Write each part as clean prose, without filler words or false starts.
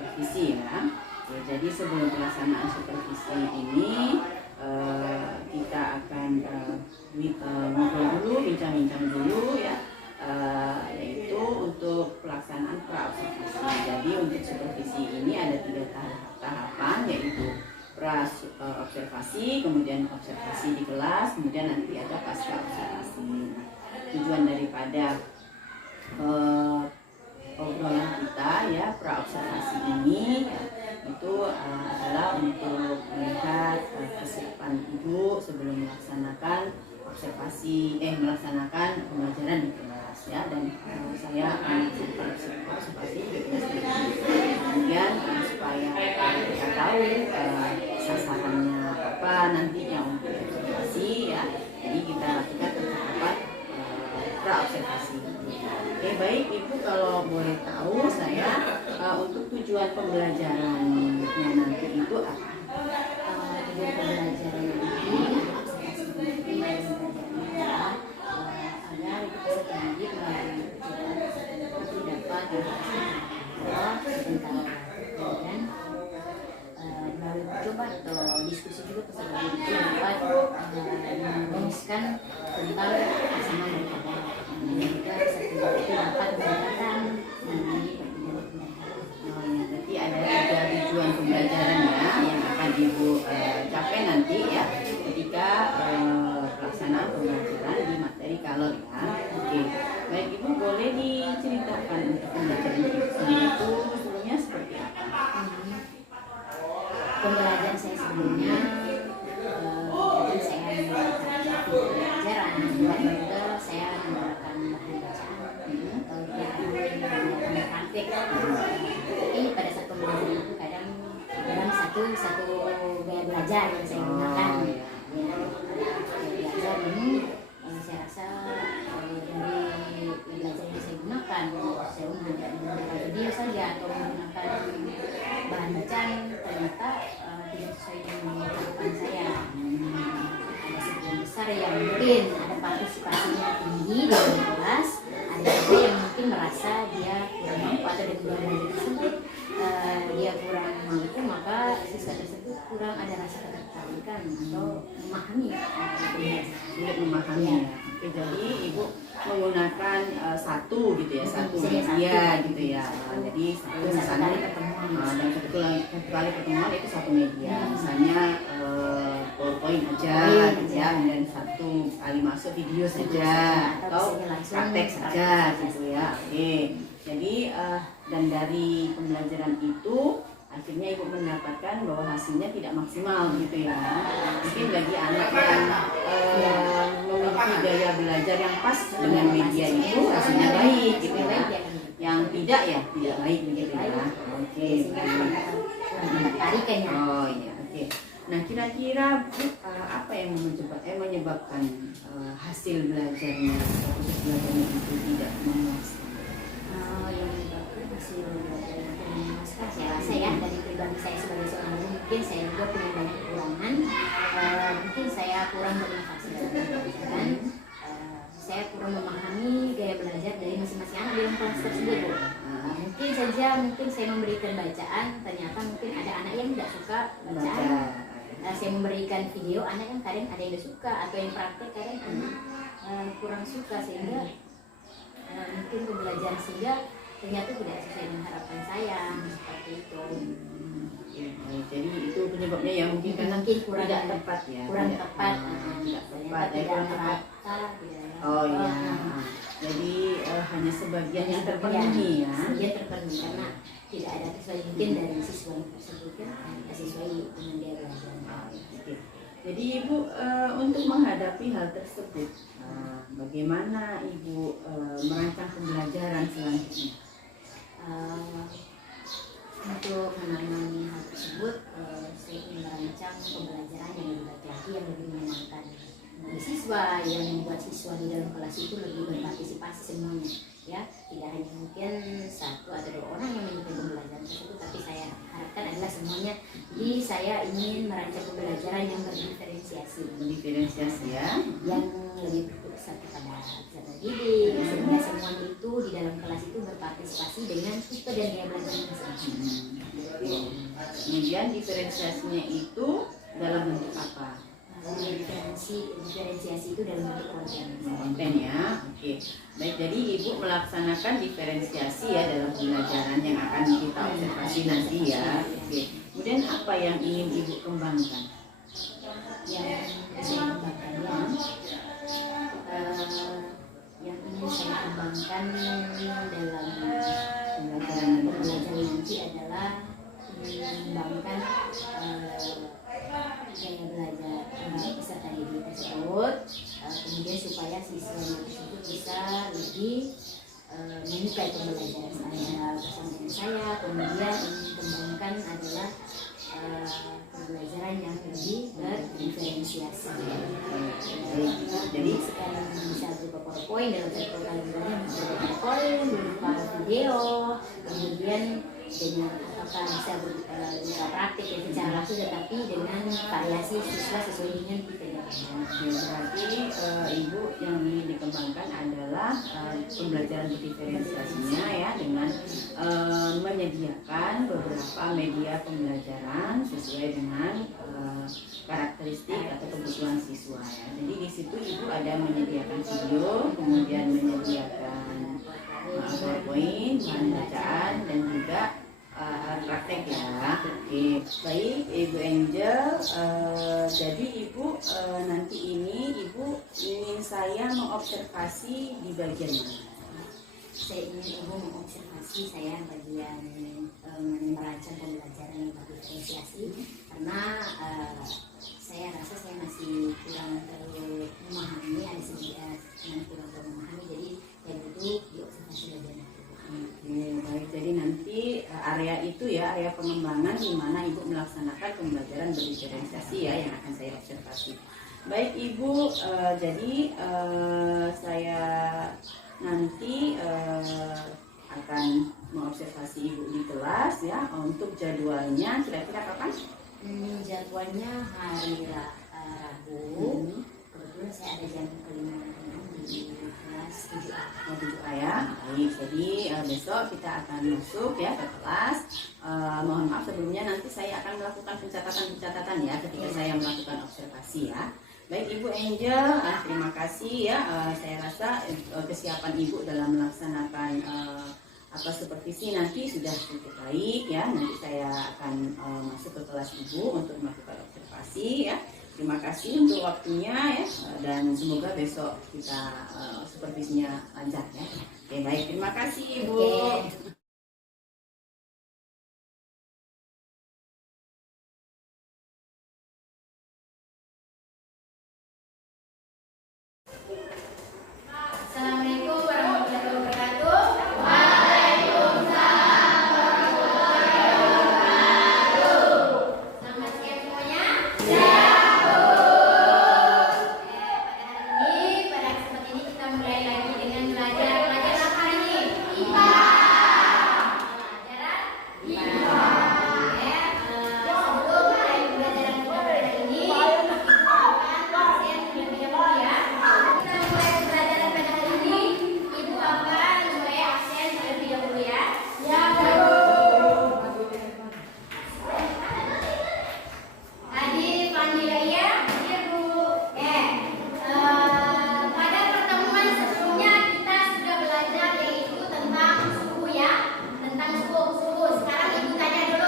supervisi ya. Jadi sebelum pelaksanaan supervisi ini kita akan ngobrol dulu, bincang-bincang dulu ya, yaitu untuk pelaksanaan pra-observasi. Jadi untuk supervisi ini ada 3 tahapan, yaitu pra-observasi, kemudian observasi di kelas, kemudian nanti ada pasca-observasi. Tujuan daripada obrolan kita ya pra-observasi ini ya, itu adalah untuk melihat kesiapan ibu sebelum melaksanakan melaksanakan pembelajaran di kelas ya, dan saya observasi di kelas kemudian supaya kita tahu sasarannya apa nantinya untuk observasi ya, jadi kita lakukan tahapan pra-observasi. Oke, baik Ibu, kalau boleh tahu saya untuk tujuan pembelajarannya nanti itu apa? Tujuan pembelajaran nanti agar kita selanjutnya melalui itu dapat tentang dan melalui coba atau diskusi juga peserta itu dapat menuliskan tentang pasangan daripada juga peserta itu dapat menggunakan mengenai perbedaan pendapat. Berarti ada 3 tujuan pembelajaran ya yang akan Ibu capai nanti ya ketika pelaksanaan pembelajaran di materi kalor ya. Oke, baik Ibu, boleh diceritakan untuk pembelajaran Ibu sendiri itu sebelumnya seperti apa? Pembelajaran saya sebelumnya saya menggunakan pembelajaran dan juga saya menggunakan bahan bacaan atau menggunakan praktik. Tapi pada saat pembelajaran itu kadang satu gaya belajar yang saya gunakan. Belajar ini saya rasa dari belajar yang saya gunakan, saya menggunakan video saja atau menggunakan bahan bacaan ternyata tidak sesuai dengan harapan saya. Ada sebagian besar yang mungkin ada partisipasinya tinggi dari kelas, ada juga yang mungkin merasa dia kurang mampu atau dengan belajar tersebut dia kurang mampu, maka siswa tersebut kurang ada rasa ketertarikan atau memahami Sulit memahami ya. Oke, jadi Ibu menggunakan satu gitu ya, satu media gitu ya. Jadi satu misalnya dalam satu kali pertemuan itu satu media, misalnya PowerPoint aja gitu ya, dan satu kali masuk video saja atau praktek saja gitu ya. Oke, jadi dan dari pembelajaran itu akhirnya Ibu mendapatkan bahwa hasilnya tidak maksimal gitu ya. Mungkin bagi anak yang memiliki gaya belajar yang pas dengan media itu hasilnya baik gitu ya. Yang tidak ya tidak baik begitu ya. Oke. Oh iya, oke. Nah, kira-kira apa yang menyebabkan hasil belajarnya atau proses belajarnya itu tidak memuaskan? Yang menyebabkan hasil belajar itu memuaskan saya rasa ya, dari pribadi saya sebagai seorang guru mungkin saya juga punya banyak kekurangan. Mungkin saya kurang berinovasi dalam pembelajaran, saya kurang memahami gaya belajar dari masing-masing anak dalam kelas tersebut. Mungkin saya memberikan bacaan, ternyata mungkin ada anak yang tidak suka bacaan. Saya memberikan video, anak yang kadang ada yang tidak suka, atau yang praktek kadang anak kurang suka, sehingga mungkin pembelajaran sehingga ternyata tidak sesuai dengan harapan saya seperti itu. Jadi itu penyebabnya ya, mungkin karena kurang tidak tepat ya, kurang tepat, kurang tepat. Oh iya, jadi hanya sebagian yang terpenuhi ya. Sebagian terpenuhi karena tidak ada sesuai mungkin dari siswa yang tersebut kan, tidak sesuai dengan dia belajar. Jadi Ibu untuk menghadapi hal tersebut, bagaimana Ibu merancang pembelajaran selanjutnya? Untuk menangani hal tersebut, saya ingin merancang pembelajaran yang lebih baik, yang lebih menyenangkan bagi siswa, yang membuat siswa di dalam kelas itu lebih berpartisipasi semuanya, ya, tidak hanya mungkin 1 atau 2 orang yang mengikuti pembelajaran tersebut, tapi saya harapkan adalah semuanya. Jadi saya ingin merancang pembelajaran yang berdiferensiasi, ya, yang lebih berpusat kepada peserta didik, sehingga semuanya itu di dalam kelas itu berpartisipasi dengan tipe dan gaya belajar masing-masing. Kemudian diferensiasinya itu dalam bentuk apa? Diferensiasi itu dalam bentuk Konten ya. Oke. Baik, jadi Ibu melaksanakan diferensiasi ya dalam pembelajaran yang akan kita observasi nanti ya. Oke. Kemudian apa yang ingin Ibu kembangkan? Yang saya kembangkan yang ingin saya kembangkan dalam pembelajaran nanti adalah mengembangkan gaya belajar peserta didik tersebut, kemudian supaya siswa tersebut bisa lebih menyukai pembelajaran saya bersama dengan saya. Kemudian ingin kembangkan adalah pembelajaran yang lebih berdiferensiasi. Jadi sekarang bisa berupa PowerPoint, dalam satu kali belajar bisa berupa PowerPoint, berupa video, kemudian dengan apakah bisa berupa praktik ya, secara langsung, tetapi dengan variasi siswa sesuai dengan kegiatan. Berarti Ibu yang ingin dikembangkan adalah pembelajaran berdiferensiasinya ya dengan menyediakan beberapa media pembelajaran sesuai dengan karakteristik atau kebutuhan siswa ya. Jadi di situ Ibu ada menyediakan video, kemudian menyediakan PowerPoint, bahan bacaan dan juga praktek ya. Oke, baik Ibu Angel. Jadi Ibu nanti ini Ibu ingin saya mengobservasi di bagian mana? Saya ingin Ibu mengobservasi saya bagian merancang pembelajaran yang berdiferensiasi, karena saya rasa saya masih kurang terlalu memahami, ada sedikit kurang terlalu memahami, jadi saya butuh diobservasi bagian itu. Oke, baik. Jadi nanti area itu ya, area pengembangan di mana Ibu melaksanakan pembelajaran berdiferensiasi ya yang akan saya observasi. Baik Ibu, jadi saya nanti akan mengobservasi Ibu di kelas ya. Untuk jadwalnya kira-kira kapan? Jadwalnya hari Rabu. Kebetulan saya ada jam kelima di kelas 7A. 7A ya. Baik, jadi besok kita akan masuk ya ke kelas. Mohon maaf sebelumnya nanti saya akan melakukan pencatatan ya ketika saya melakukan observasi ya. Baik Ibu Angel, terima kasih ya. Saya rasa kesiapan Ibu dalam melaksanakan supervisi nanti sudah cukup baik ya. Nanti saya akan masuk ke kelas Ibu untuk melakukan observasi ya. Terima kasih untuk waktunya ya, dan semoga besok kita supervisinya lancar ya. Oke, baik, terima kasih Ibu. Assalamualaikum warahmatullahi wabarakatuh. Selamat siang semuanya. Pada kesempatan ini kita mulai lagi dengan belajar apa hari ini? IPA. Pelajaran IPA. Sebelum mulai pembelajaran hari ini, kita akan absen terlebih dahulu ya. Kita mulai pembelajaran pada hari ini, Ibu akan mulai absen terlebih dahulu ya. Ya, Bu. Hadir Pandilaya, hadir Bu. Pada pertemuan sebelumnya kita sudah belajar yaitu tentang suhu ya, tentang suhu. Sekarang Ibu tanya dulu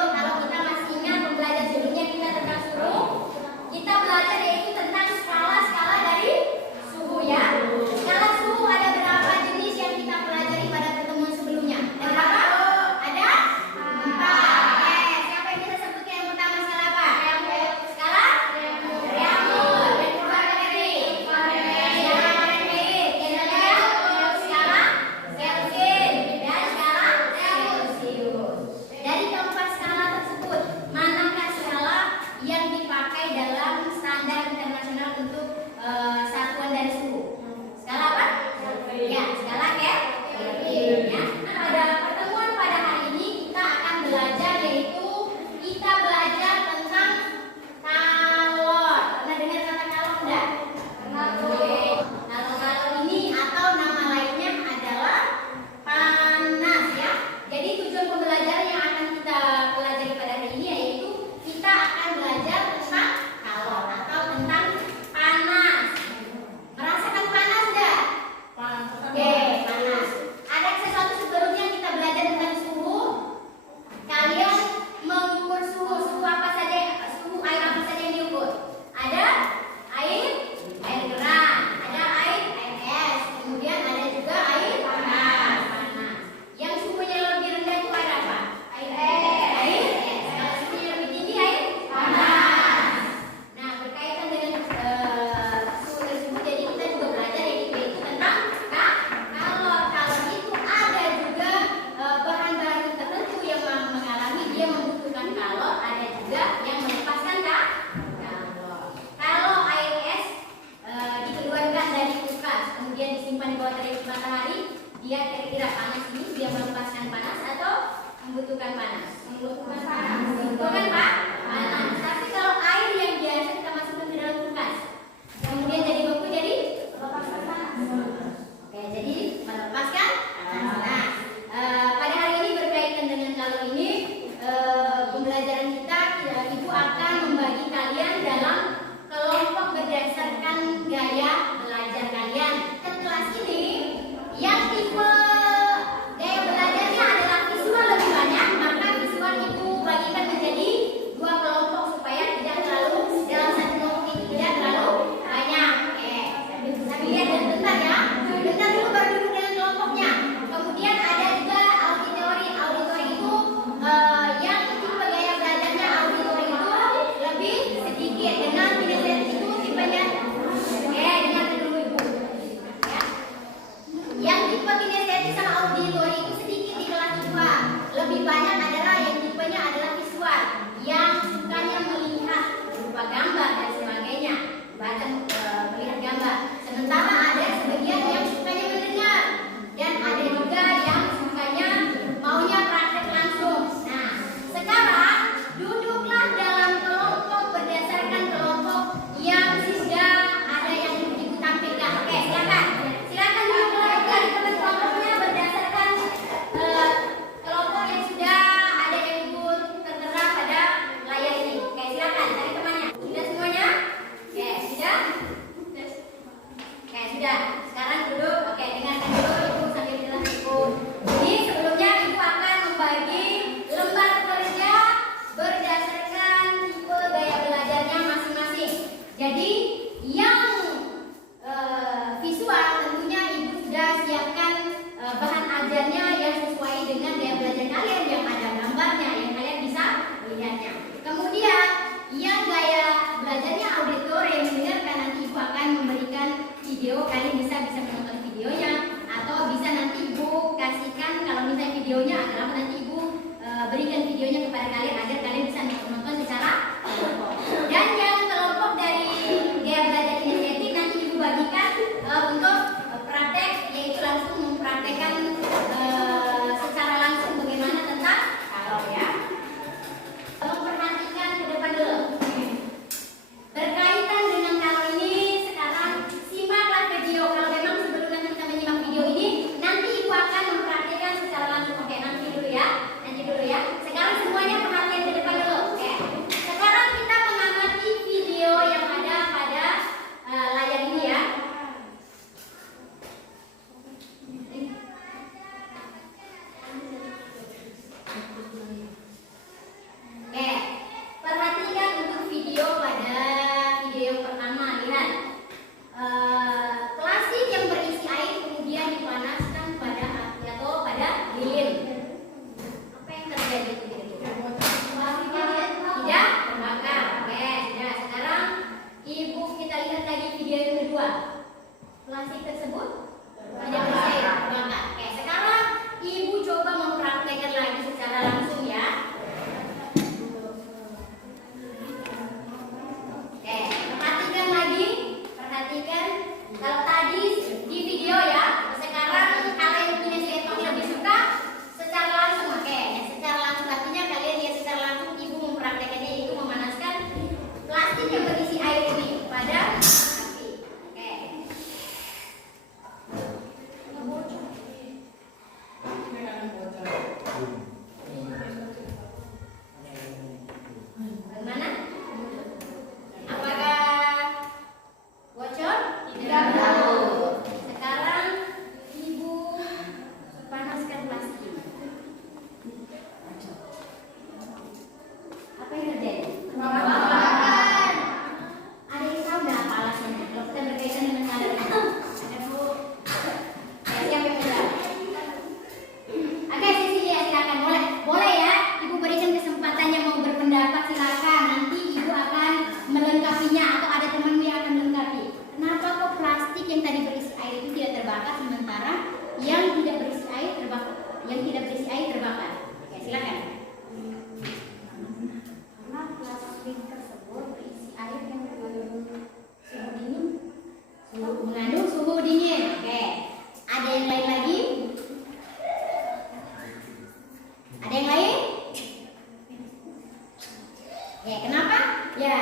Ya, kenapa? Ya,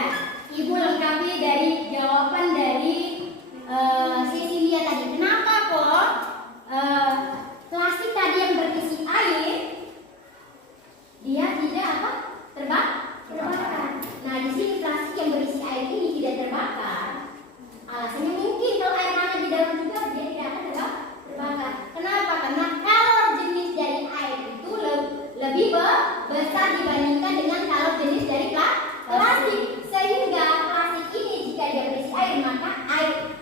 Ibu lengkapi dari jawaban dari Cecilia tadi. Kenapa kok plastik tadi yang berisi air dia tidak apa? Terbakar. Nah, di sini plastik yang berisi air ini tidak terbakar. Alasannya mungkin kalau air hangat di dalam juga dia tidak akan terbakar. Kenapa? Karena kalor jenis dari air itu lebih besar dibandingkan dengan kalor jenis dari plastik. Sehingga plastik ini jika dia berisi air, maka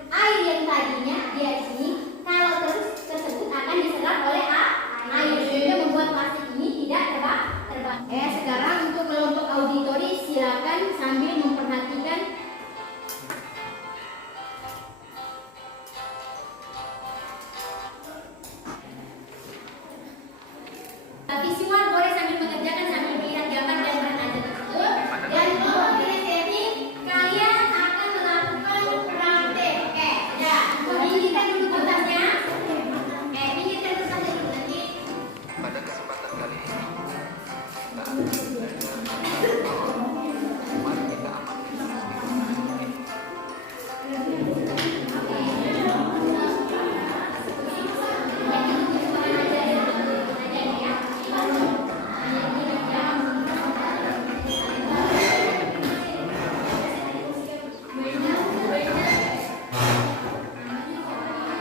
air yang tadinya dia sini kalor tersebut akan diserap oleh air, sehingga membuat plastik ini tidak terbakar. Sekarang untuk kelompok auditori silakan sambil memperhatikan visual. Boleh sambil mengerjakan sambil melihat gambar dan bernada tersebut. Dan kelompok kinestetik kalian akan melakukan praktek. Ya, pinggirkan dulu kertasnya. Pinggirkan kertasnya dulu nanti. Pada kesempatan kali ini, mari kita amati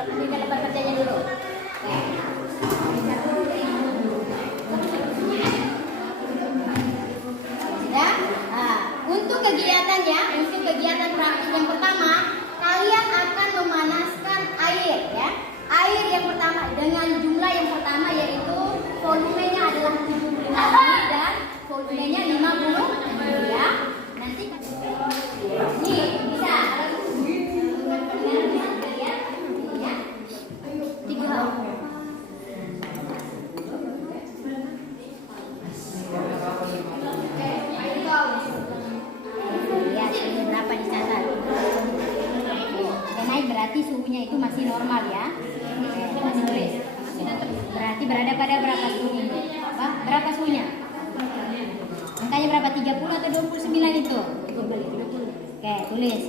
Berikan lebar kerjanya dulu. Sudah? Untuk kegiatan praktik yang pertama, kalian akan memanaskan air ya. Air yang pertama dengan jumlah yang pertama yaitu volumenya adalah 75 ml dan volumenya 50 ya. Nanti ini bisa ya. 3 lihat ini berapa dicatat. Naik berarti suhunya itu masih normal ya. Masih tulis. Berarti berada pada berapa suhunya itu? Berapa suhunya? Angkanya berapa? 30 atau 29 itu? Oke, tulis.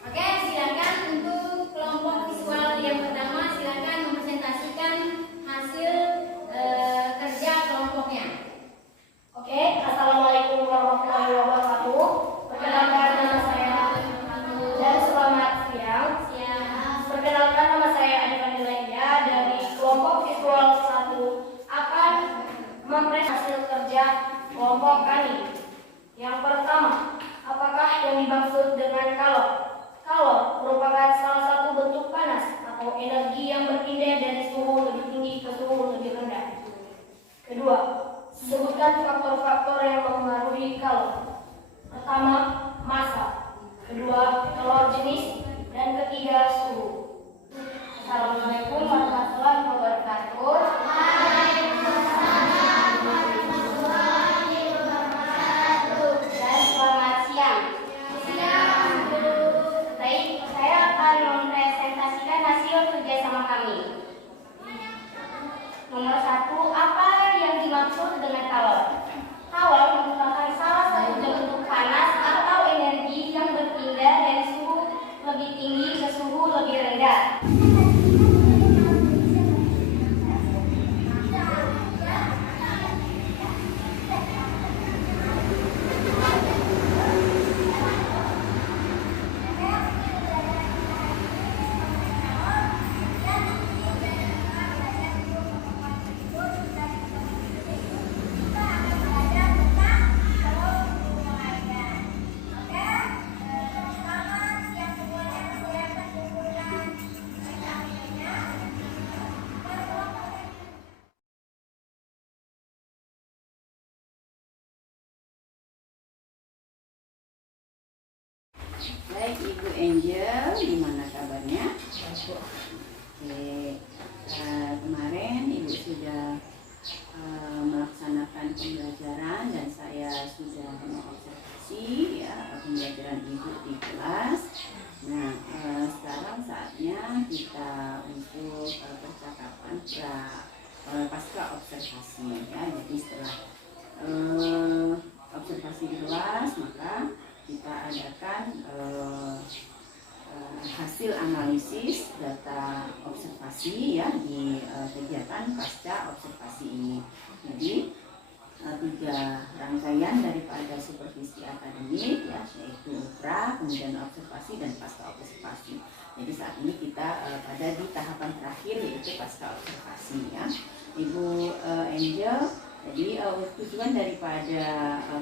Oke, silakan untuk kelompok visual yang pertama, silakan mempresentasikan hasil kerja kelompoknya. Oke, assalamualaikum warahmatullahi wabarakatuh. Perkenalkan nama saya dan selamat siang. Perkenalkan nama saya Adivani Lainnya dari kelompok visual 1 akan mempresentasikan hasil kerja kelompok kami. Yang pertama, apakah yang dimaksud dengan kalor? Kalor merupakan salah satu bentuk panas atau energi yang berpindah dari suhu lebih tinggi ke suhu lebih rendah. Kedua, sebutkan faktor-faktor yang mempengaruhi kalor. Pertama, massa. Kedua, kalor jenis. Dan ketiga, suhu. Assalamualaikum warahmatullahi wabarakatuh. Dan selamat siang. Baik, saya akan mempresentasikan hasil kerjasama kami. Nomor 1, apa yang dimaksud dengan kalor? Kalor merupakan salah satu bentuk panas atau energi yang berpindah dari suhu lebih tinggi ke suhu lebih rendah. Baik, Ibu Angel, gimana kabarnya? Oke. pasca observasi ya. Jadi setelah observasi di kelas, maka kita adakan hasil analisis data observasi ya di kegiatan pasca observasi ini. Jadi 3 rangkaian daripada supervisi akademik ya, yaitu pra, kemudian observasi dan pasca observasi. Jadi saat ini kita pada di tahapan terakhir, yaitu pasca observasi ya. Ibu Angel, jadi tujuan daripada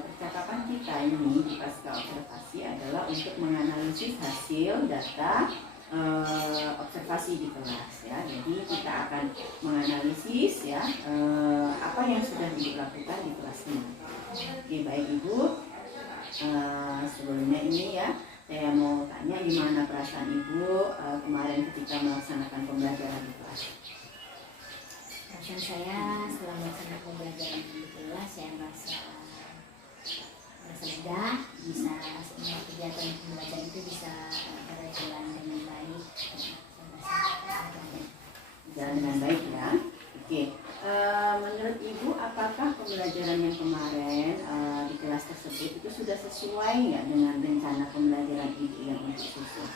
percakapan kita ini di pasca observasi adalah untuk menganalisis hasil data observasi di kelas ya. Jadi kita akan menganalisis ya apa yang sudah dilakukan di kelas ini. Oke, baik Ibu, sebelumnya ini ya saya mau tanya, gimana perasaan Ibu kemarin ketika melaksanakan pembelajaran di kelas? Perasaan saya setelah melaksanakan pembelajaran di kelas, saya merasa lega, bisa semua kegiatan pembelajaran itu bisa berjalan dengan baik. Jalan dengan baik ya. Oke, menurut Ibu apakah pembelajaran yang kemarin di kelas tersebut itu sudah sesuai nggak dengan rencana pembelajaran Ibu yang untuk susun?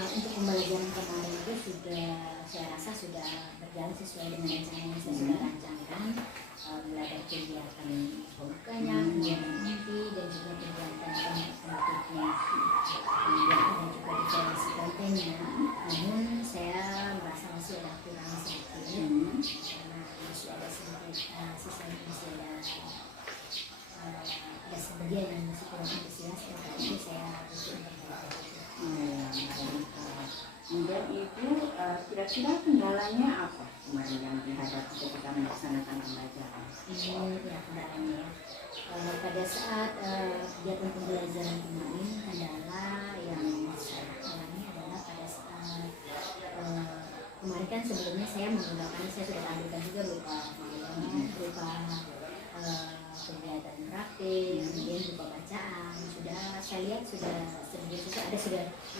Untuk pembelajaran kemarin itu sudah, saya rasa sudah berjalan sesuai dengan rencana yang saya sudah rancangkan. Mulai dari kegiatan pembukanya, kegiatan inti, dan juga kegiatan penutupnya, dan juga deklarasi kontennya. Namun saya merasa masih ada kurang sedikit karena masih ada sedikit sisa yang masih ada sebagian yang masih kurang antusias, dan itu saya butuh memperbaiki. Kemudian Ibu kira-kira kendalanya apa kemarin yang dihadapi ketika melaksanakan pembelajaran? Ya, kendalanya ya. Pada saat kegiatan pembelajaran kemarin, kendala yang saya alami adalah pada saat kemarin kan sebelumnya saya menggunakan, saya sudah tampilkan juga berupa kegiatan praktik, kemudian berupa bacaan. Sudah saya lihat sudah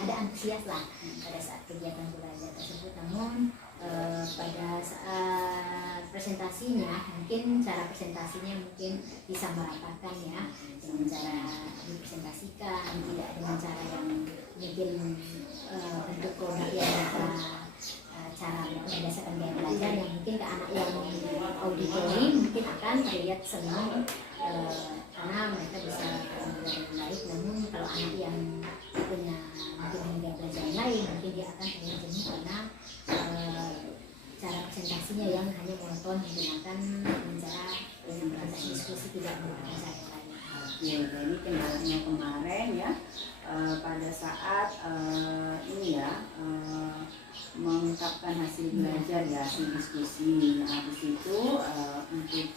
ada antusias lah pada saat kegiatan belajar tersebut. Namun pada saat presentasinya, mungkin cara presentasinya mungkin bisa merapatkan ya, dengan cara dipresentasikan, tidak dengan cara yang mungkin bentuk produk yang cara berdasarkan gaya belajar yang mungkin ke anak yang auditori mungkin akan terlihat senang karena mereka bisa belajar dengan baik. Namun kalau anak yang punya mungkin gaya belajar lain, mungkin dia akan terlihat jenuh karena cara presentasinya yang hanya monoton, menggunakan cara presentasi diskusi, tidak menggunakan cara lain. Ya, jadi kendalanya kemarin ya pada saat ini ya mengungkapkan hasil belajar ya, hasil diskusi. Nah, di situ untuk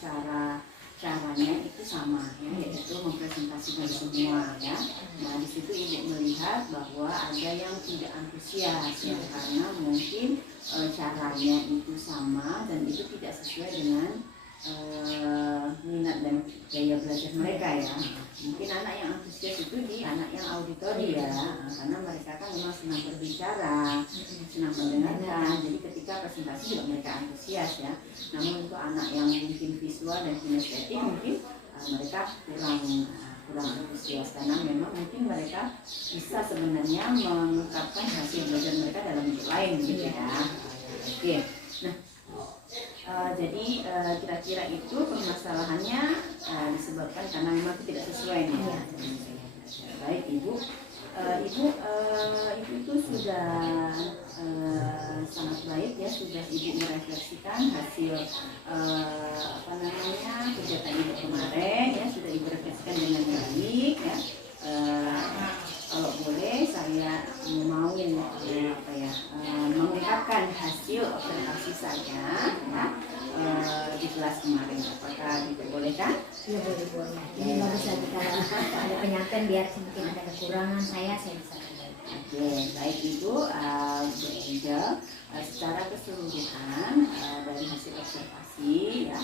caranya itu sama ya, yaitu mempresentasikan semua ya. Nah, di situ Ibu melihat bahwa ada yang tidak antusias ya, karena mungkin caranya itu sama dan itu tidak sesuai dengan minat dan gaya belajar mereka ya. Mungkin anak yang antusias itu di anak yang auditori ya, karena mereka kan memang senang berbicara, senang mendengarkan. Jadi ketika presentasi juga mereka antusias ya. Namun untuk anak yang mungkin visual dan kinestetik mungkin mereka kurang antusias, karena memang mungkin mereka bisa sebenarnya mengungkapkan hasil belajar mereka dalam bentuk lain gitu ya. Oke, nah jadi kira-kira itu permasalahannya disebabkan karena memang tidak sesuai nih ya. Baik Ibu, Ibu itu sudah sangat baik ya, sudah Ibu merefleksikan hasil kegiatan Ibu kemarin ya, sudah Ibu refleksikan dengan baik ya. Kalau boleh saya mau mengungkapkan hasil observasi saya ya, di kelas kemarin. Apakah diperbolehkan? Iya, boleh. Ini bagus lagi kalau ada penyampaian, biar mungkin ada kekurangan saya bisa kembali. Oke, baik Ibu, Bu Angel, secara keseluruhan dari hasil observasi ya,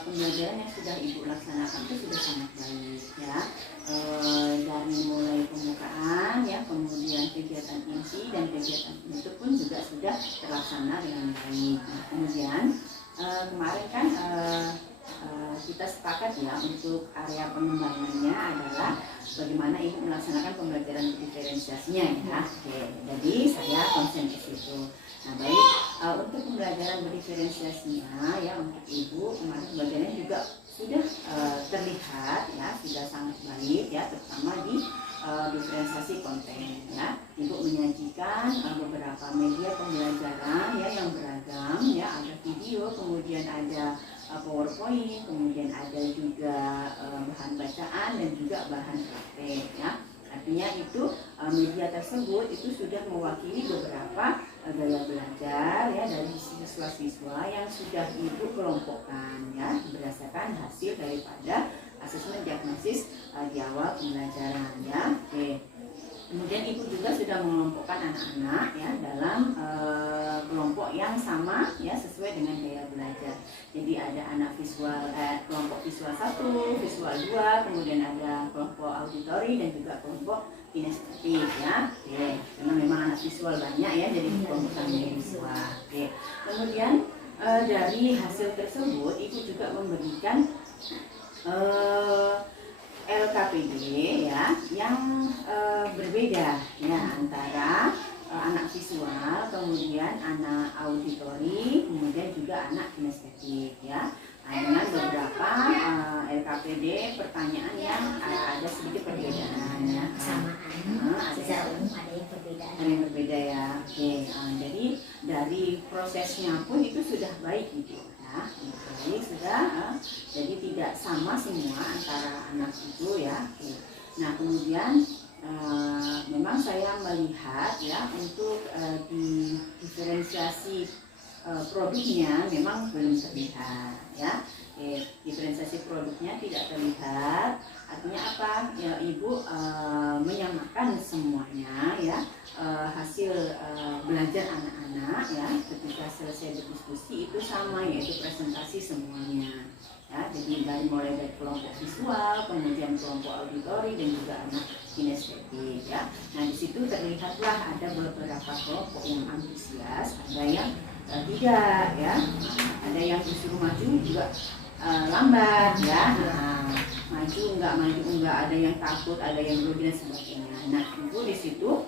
pembelajaran yang sudah Ibu laksanakan itu sudah sangat baik ya. Dari mulai pembukaan ya, kemudian kegiatan inti dan kegiatan penutup pun juga sudah terlaksana dengan baik. Nah, kemudian kemarin kan kita sepakat ya untuk area pengembangannya adalah bagaimana ibu melaksanakan pembelajaran diferensiasinya ya. Oke, jadi saya konsen ke situ. Nah baik, untuk pembelajaran berdiferensiasinya ya untuk ibu kemarin pembelajarannya juga sudah terlihat ya, sudah sangat baik ya, terutama di diferensiasi konten ya. Ibu menyajikan beberapa media pembelajaran ya yang beragam ya, ada video, kemudian ada PowerPoint, kemudian ada juga bahan bacaan dan juga bahan praktek ya. Artinya itu media tersebut itu sudah mewakili beberapa gaya belajar ya dari siswa-siswa yang sudah ibu kelompokkan ya berdasarkan hasil daripada asesmen diagnosis di awal pembelajaran ya. Oke. Kemudian ibu juga sudah mengelompokkan anak-anak ya dalam kelompok yang sama ya sesuai dengan gaya belajar. Jadi ada anak visual kelompok visual 1, visual 2, kemudian ada kelompok auditori dan juga kelompok kinestetik ya. Oke. Karena memang anak visual banyak ya, jadi kelompoknya visual. Oke. Kemudian dari hasil tersebut ibu juga memberikan LKPD ya yang berbeda ya antara anak visual, kemudian anak auditori, kemudian juga anak kinestetik ya. Dengan beberapa LKPD pertanyaan yang ada sedikit perbedaan ya. Secara umum ada yang perbedaan. Ada yang berbeda ya. Oke, jadi dari prosesnya pun itu sudah baik gitu. Ya, baik sudah, jadi tidak sama semua antara anak itu ya. Nah kemudian memang saya melihat ya untuk di diferensiasi produknya memang belum terlihat ya. Diferensiasi produknya tidak terlihat, artinya apa ya, ibu menyamakan semuanya ya, hasil belajar anak-anak ya ketika selesai berdiskusi itu sama, yaitu presentasi semuanya ya. Jadi mulai dari kelompok visual, kemudian kelompok auditori dan juga anak kinestetik ya. Nah di situ terlihatlah ada beberapa kelompok yang antusias, ada yang tidak ya, ada yang disuruh maju juga lambat ya, maju enggak, ada yang takut, ada yang grogi dan sebagainya. Nah ibu di situ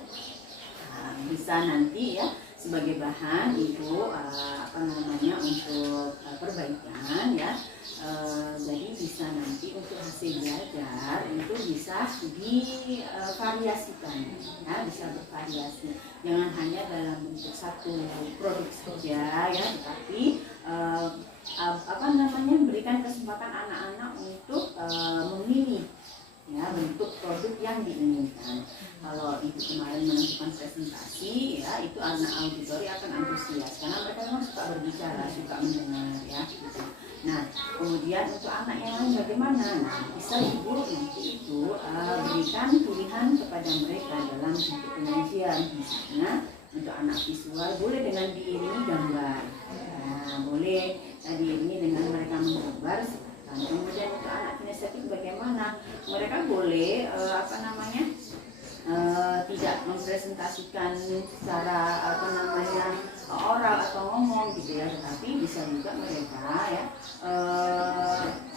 bisa nanti ya sebagai bahan ibu untuk perbaikan ya. Jadi bisa nanti untuk hasil belajar itu bisa divariasikan ya, bisa bervariasi, jangan hanya dalam bentuk satu produk saja ya, tetapi berikan kesempatan anak-anak untuk memilih ya bentuk produk yang diinginkan. Kalau ibu kemarin menentukan presentasi ya, itu anak auditori akan antusias karena mereka memang suka berbicara, suka mendengar ya gitu. Nah kemudian untuk anak yang lain bagaimana? Nah bisa ibu nanti itu berikan pilihan kepada mereka dalam bentuk penyajian. Misalnya untuk anak visual boleh dengan diiringi gambar, boleh diiringi dengan mereka menggambar. Kemudian untuk anak kinestetik bagaimana? Mereka boleh tidak mempresentasikan secara oral atau ngomong gitu ya, tetapi bisa juga mereka ya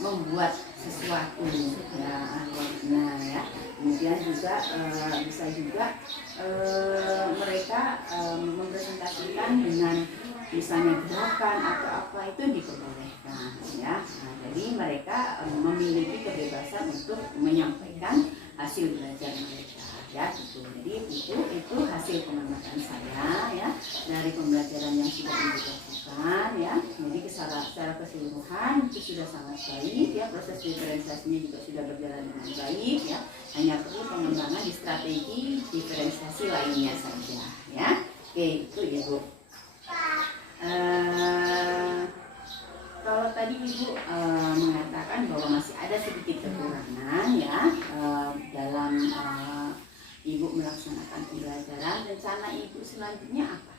membuat sesuatu ya akhirnya ya. Kemudian juga bisa juga mereka mempresentasikan dengan misalnya gerakan atau apa, itu diperbolehkan ya. Nah, jadi mereka memiliki kebebasan untuk menyampaikan hasil belajar mereka ya gitu. Jadi itu hasil pengamatan saya ya dari pembelajaran yang sudah dilakukan ya. Jadi secara keseluruhan itu sudah sangat baik ya, proses diferensiasinya juga sudah berjalan dengan baik ya. Hanya perlu pengembangan di strategi diferensiasi lainnya saja ya. Oke, itu ya Bu. Kalau tadi Ibu mengatakan bahwa masih ada sedikit kekurangan ya dalam Ibu melaksanakan pembelajaran, rencana Ibu selanjutnya apa?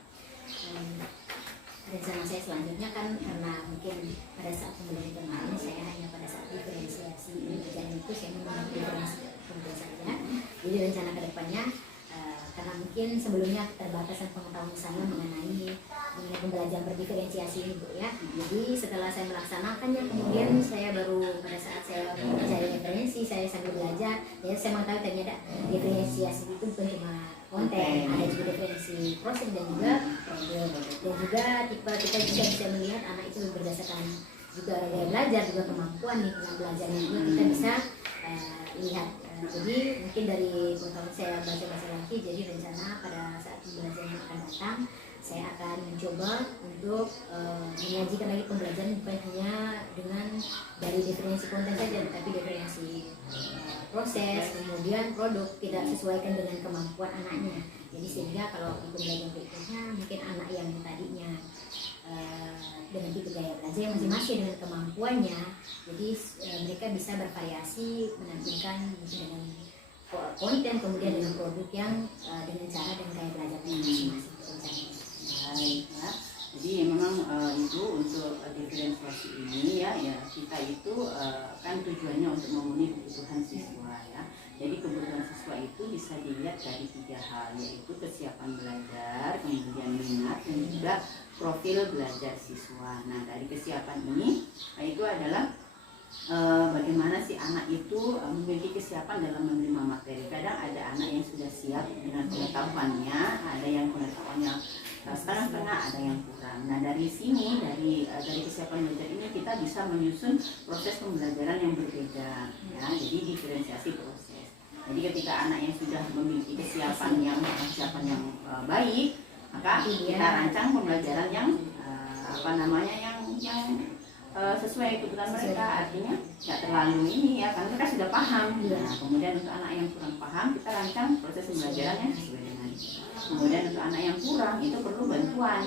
Rencana saya selanjutnya kan karena mungkin pada saat pembelajaran kemarin saya hanya pada saat diferensiasi pembelajaran itu saya menggunakan diferensiasi saja. Jadi rencana kedepannya karena mungkin sebelumnya keterbatasan pengetahuan saya mengenai pembelajaran berdiferensiasi ini Bu ya. Jadi setelah saya melaksanakannya, kemudian saya baru pada saat saya mencari referensi, saya sambil belajar, ya saya mengetahui ternyata diferensiasi itu bukan cuma konten, ada juga diferensi proses dan juga produk, dan juga tipe kita bisa melihat anak itu berdasarkan juga gaya belajar, juga kemampuan nih dengan belajarnya juga kita bisa lihat. Jadi mungkin dari pengetahuan saya baca-baca lagi, jadi rencana pada saat pembelajaran yang akan datang saya akan mencoba untuk menyajikan lagi pembelajaran bukan hanya dengan dari diferensi konten saja, tetapi diferensi proses, kemudian produk tidak sesuaikan dengan kemampuan anaknya. Jadi sehingga kalau di pembelajaran berikutnya mungkin anak yang tadinya dengan tipe gaya belajar yang masing-masing dengan kemampuannya, jadi mereka bisa bervariasi menampilkan dengan konten, kemudian dengan produk yang dengan cara dan gaya belajar yang masing-masing. Baik, ya. Jadi memang Ibu untuk diferensiasi ini ya kita itu kan tujuannya untuk memenuhi kebutuhan siswa ya. Jadi kebutuhan siswa itu bisa dilihat dari 3 hal, yaitu kesiapan belajar, kemudian minat, dan juga profil belajar siswa. Nah dari kesiapan ini itu adalah bagaimana si anak itu memiliki kesiapan dalam menerima materi. Kadang ada anak yang sudah siap dengan pengetahuannya, ada yang pengetahuannya setengah-setengah, ada yang kurang. Nah dari sini, dari kesiapan belajar ini kita bisa menyusun proses pembelajaran yang berbeda ya. Jadi diferensiasi proses. Jadi ketika anak yang sudah memiliki kesiapan yang baik, maka kita rancang pembelajaran yang sesuai kebutuhan mereka, artinya nggak terlalu ini ya, karena mereka sudah paham. Nah, kemudian untuk anak yang kurang paham, kita rancang proses pembelajarannya sesuai dengan itu. Kemudian untuk anak yang kurang itu perlu bantuan,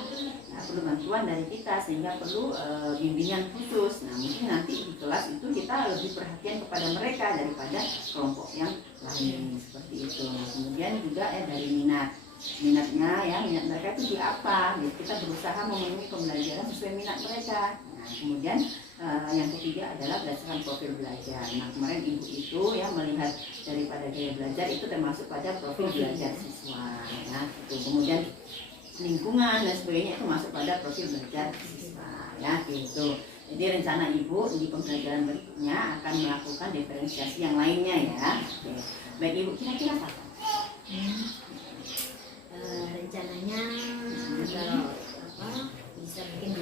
perlu bantuan dari kita, sehingga perlu bimbingan khusus. Nah mungkin nanti di kelas itu kita lebih perhatian kepada mereka daripada kelompok yang lain seperti itu. Nah, kemudian juga dari minatnya ya, minat mereka itu di apa? Jadi kita berusaha memenuhi pembelajaran sesuai minat mereka. Nah, kemudian yang ketiga adalah berdasarkan profil belajar. Nah, kemarin Ibu itu ya melihat daripada gaya belajar itu termasuk pada profil belajar siswa. Ya, itu. Kemudian lingkungan dan sebagainya itu masuk pada profil belajar siswa. Ya, gitu. Jadi rencana Ibu di pembelajaran berikutnya akan melakukan diferensiasi yang lainnya ya. Oke. Baik Ibu, kira-kira apa? Rencananya kalau bisa mungkin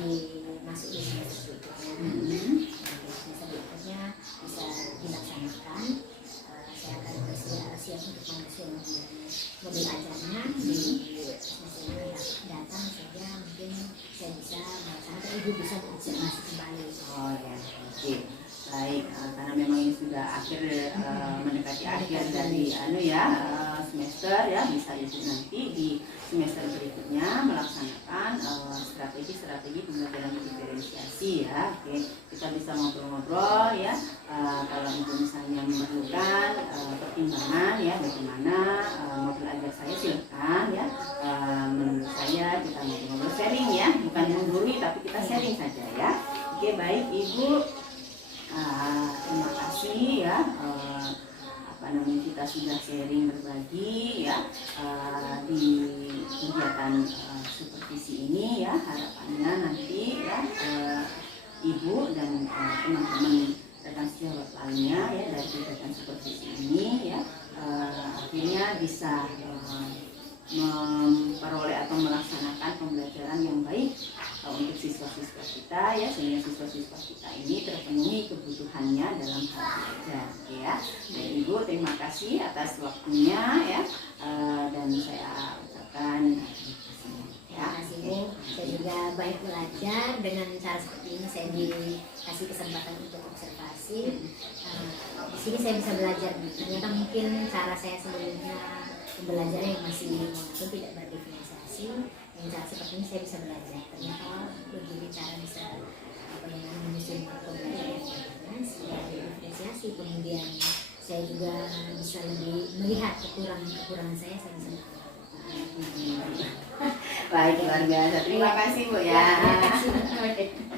masuk di semester berikutnya, semester berikutnya bisa dilaksanakan. Saya akan siap untuk mengisi mobil ajarnya di semester yang datang saja, mungkin saya bisa melaksanakan, Ibu bisa masuk kembali. Oh ya, oke. Baik, karena memang ini sudah mendekati akhir dari semester ya, bisa Ibu nanti di semester berikutnya melaksanakan strategi pembelajaran diferensiasi ya. Oke, kita bisa ngobrol-ngobrol ya. Kalau Ibu misalnya memerlukan pertimbangan ya, bagaimana modul ajar saya, silakan ya. Menurut saya kita ngobrol-ngobrol, sharing ya, bukan menggurui tapi kita sharing saja ya. Oke, baik Ibu. Terima kasih ya, kita sudah sharing berbagi ya di kegiatan supervisi ini ya. Harapannya nanti ya Ibu dan teman-teman rekan sejawat lainnya ya dari kegiatan supervisi ini ya akhirnya bisa memperoleh atau melaksanakan pembelajaran yang baik untuk siswa-siswa kita ya, sehingga siswa-siswa kita ini terpenuhi kebutuhannya dalam hal belajar ya. Dan Ibu terima kasih atas waktunya ya, dan saya ucapkan terima kasih Bu. Saya juga baik belajar dengan cara seperti ini, saya dikasih kesempatan untuk observasi. Di sini saya bisa belajar, ternyata mungkin cara saya sebelumnya pembelajaran yang masih monoton, tidak berdiferensiasi. Dengan cara seperti ini saya bisa belajar, ternyata begini cara bisa menyusun pembelajaran yang diferensiasi. Kemudian saya juga bisa lebih melihat kekurangan saya bisa baik, luar biasa. Terima kasih Bu ya. Terima kasih.